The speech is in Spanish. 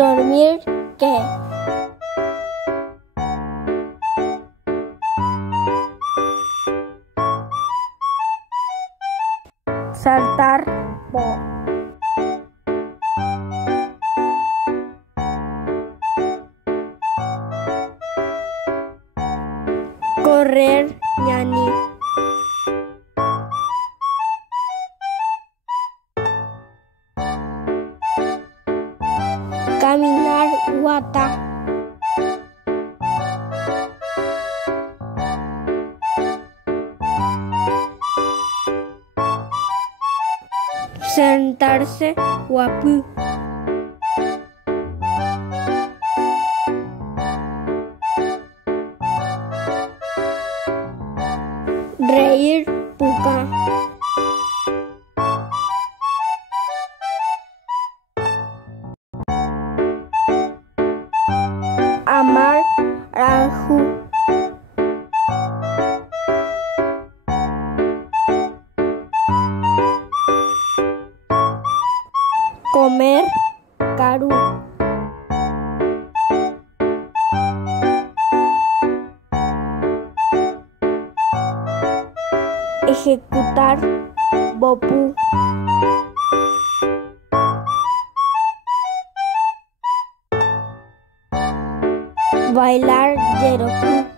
Dormir, ¿qué? Saltar, po. Correr, ñani. Caminar, guata. Sentarse, guapu. Reír, puca. Amar, ranju. Comer, caru. Ejecutar, bopu. Bailar, yeroku.